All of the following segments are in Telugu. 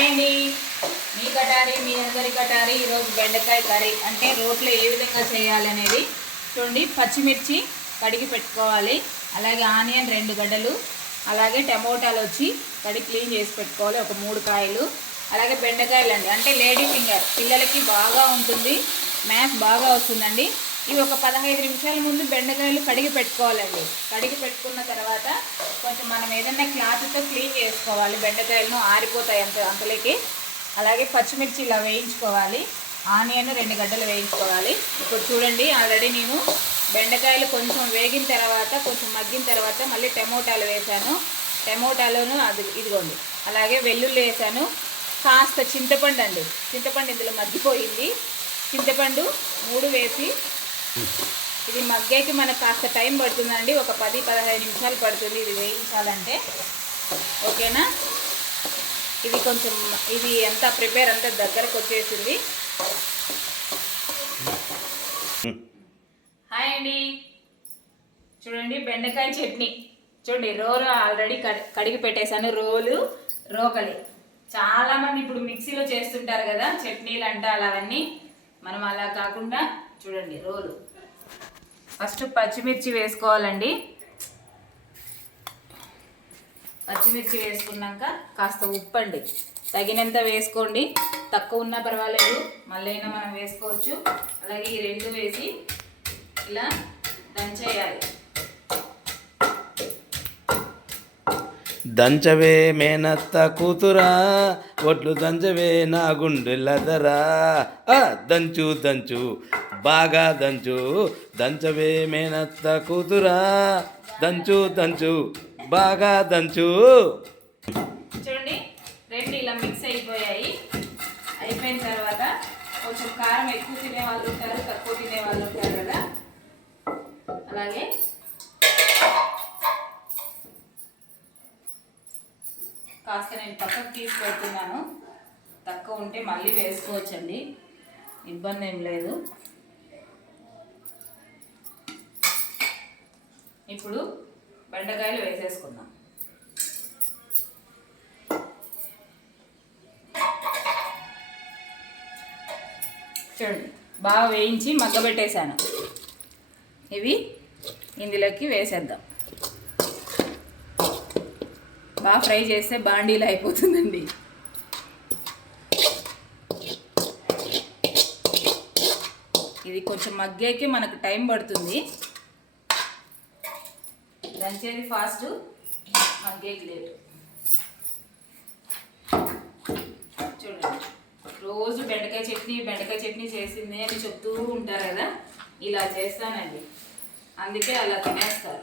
హాయ్ అండి మీ కటారి మీ అందరి కటారి ఈరోజు బెండకాయ కర్రీ. అంటే రోట్లో ఏ విధంగా చేయాలనేది చూడండి. పచ్చిమిర్చి కడిగి పెట్టుకోవాలి. అలాగే ఆనియన్ రెండు గడ్డలు. అలాగే టమోటాలు వచ్చి కడిగి క్లీన్ చేసి పెట్టుకోవాలి. ఒక మూడు కాయలు. అలాగే బెండకాయలు అండి. అంటే లేడీ ఫింగర్. పిల్లలకి బాగా ఉంటుంది. మ్యాథ్ బాగా వస్తుందండి. ఇవి ఒక పదహైదు నిమిషాల ముందు బెండకాయలు కడిగి పెట్టుకోవాలండి. కడిగి పెట్టుకున్న తర్వాత మనం ఏదైనా క్లాత్తో క్లీన్ చేసుకోవాలి బెండకాయలను ఆరిపోతాయి అంత అంతలోకి. అలాగే పచ్చిమిర్చి ఇలా వేయించుకోవాలి. ఆనియన్ రెండు గడ్డలు వేయించుకోవాలి. ఇప్పుడు చూడండి ఆల్రెడీ నేను బెండకాయలు కొంచెం వేగిన తర్వాత కొంచెం మగ్గిన తర్వాత మళ్ళీ టమోటాలు వేసాను టమోటాలను అది ఇదిగోండి. అలాగే వెల్లుల్లి వేసాను కాస్త చింతపండు అండి. చింతపండు ఇందులో మగ్గిపోయింది. చింతపండు మూడు వేసి ఇది మగ్గేకి మనకు కాస్త టైం పడుతుందండి. ఒక పది పదహైదు నిమిషాలు పడుతుంది ఇది వేయించాలంటే. ఓకేనా? ఇది కొంచెం ఇది అంతా ప్రిపేర్ అంతా దగ్గరకు వచ్చేసింది. హాయ్ అండి. చూడండి బెండకాయ చట్నీ. చూడండి రోలు ఆల్రెడీ కడిగి పెట్టేశాను. రోలు రోకలి. చాలా మంది ఇప్పుడు మిక్సీలో చేస్తుంటారు కదా చట్నీలు అంటే అలావన్నీ మనం అలా కాకుండా చూడండి రోలు. ఫస్ట్ పచ్చిమిర్చి వేసుకోవాలండి. పచ్చిమిర్చి వేసుకున్నాక కాస్త ఉప్పు అండి తగినంత వేసుకోండి. తక్కువ ఉన్నా పర్వాలేదు. మళ్ళీ మనం వేసుకోవచ్చు. అలాగే ఈ రెండు వేసి ఇలా దంచేయాలి. దంచవే మేనత్త కూతురా ఒట్లు దంచవే నా గుండెలదరా దంచు దంచు. బాగా దంచు. దంచవే మేనత్త కూతురా. దంచు దంచు బాగా దంచు. చూడండి రెండు ఇలా మిక్స్ అయిపోయాయి. అయిపోయిన తర్వాత కొంచెం కారం ఎక్కువ తినే వాళ్ళు ఉంటారు తక్కువ తినే వాళ్ళు ఉంటారు కదా. అలాగే. కాస్త నేను పక్కకు తీసుకెళ్తున్నాను. తక్కువ ఉంటే మళ్ళీ వేసుకోవచ్చండి. ఇబ్బంది ఏం లేదు. ఇప్పుడు బెండకాయలు వేసేసుకుందాం. చూడండి బాగా వేయించి మగ్గబెట్టేశాను. ఇవి ఇందులోకి వేసేద్దాం. బాగా ఫ్రై చేస్తే బాండీలు అయిపోతుందండి. ఇది కొంచెం మగ్గేకి మనకు టైం పడుతుంది. దంచేది ఫాస్ట్? మగ్గేకి లేట్ చూడండి. రోజు బెండకాయ చట్నీ బెండకాయ చట్నీ చేసింది అని చెప్తూ ఉంటారు కదా ఇలా చేస్తానండి. అందుకే అలా తినేస్తారు.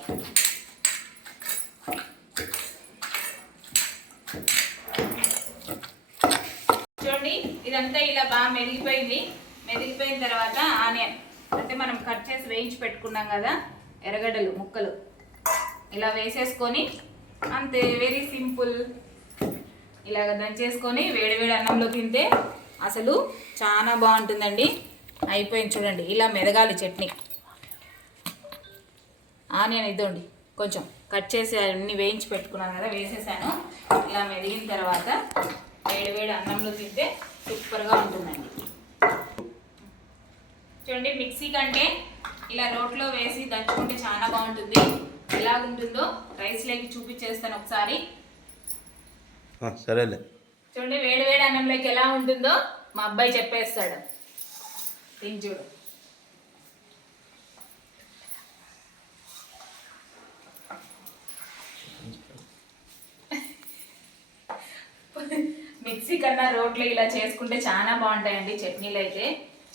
చూడండి ఇదంతా ఇలా బాగా మెదిగిపోయింది. మెదిగిపోయిన తర్వాత ఆనియన్. అంటే మనం కట్ చేసి వేయించి పెట్టుకున్నాం కదా ఎర్రగడ్డలు ముక్కలు. ఇలా వేసేసుకొని అంతే వెరీ సింపుల్ ఇలాగ దంచేసుకొని వేడివేడి అన్నంలో తింటే అసలు చాలా బాగుంటుందండి. అయిపోయింది చూడండి ఇలా మెదగాలి చట్నీ. ఆనియన్ ఇదండి కొంచెం కట్ చేసి అన్ని వేయించి పెట్టుకున్నాను కదా వేసేసాను. ఇలా మెదిగిన తర్వాత వేడి వేడి అన్నంలో తింటే సూపర్గా ఉంటుందండి. చూడండి మిక్సీ కంటే ఇలా రోట్లో వేసి దంచుకుంటే చాలా బాగుంటుంది. ఎలాగుంటుందో రైస్ లేకి చూపించేస్తాను ఒకసారి. సరేలే. చూడండి వేడి వేడి అన్నంలోకి ఎలా ఉంటుందో మా అబ్బాయి చెప్పేస్తాడు. చూడు. మిక్సీ కన్నా రోట్లో ఇలా చేసుకుంటే చాలా బాగుంటాయండి చట్నీలు అయితే.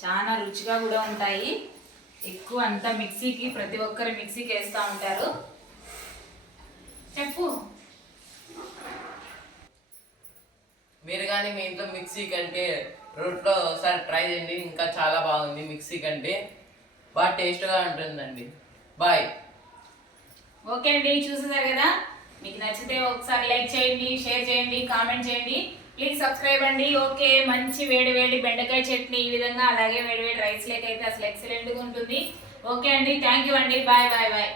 చాలా రుచిగా కూడా ఉంటాయి. ఎక్కువ అంతా మిక్సీకి ప్రతి ఒక్కరు మిక్సీకి వేస్తూ ఉంటారు. చెప్పు మీరు కానీ మీ ఇంట్లో మిక్సీ కంటే రోట్లో ఒకసారి ట్రై చేయండి. ఇంకా చాలా బాగుంది మిక్సీ కంటే. బాగా టేస్ట్గా ఉంటుందండి. బాయ్. ఓకే అండి చూసేసారు కదా? మీకు నచ్చితే ఒకసారి లైక్ చేయండి షేర్ చేయండి కామెంట్ చేయండి. ప్లీజ్ సబ్స్క్రైబ్ అండి. ఓకే మంచి వేడి వేడి బెండకాయ చట్నీ ఈ విధంగా అలాగే వేడి వేడి రైస్ లేకైతే అసలు ఎక్సలెంట్గా ఉంటుంది. ఓకే అండి థ్యాంక్ యూ అండి. Bye bye bye.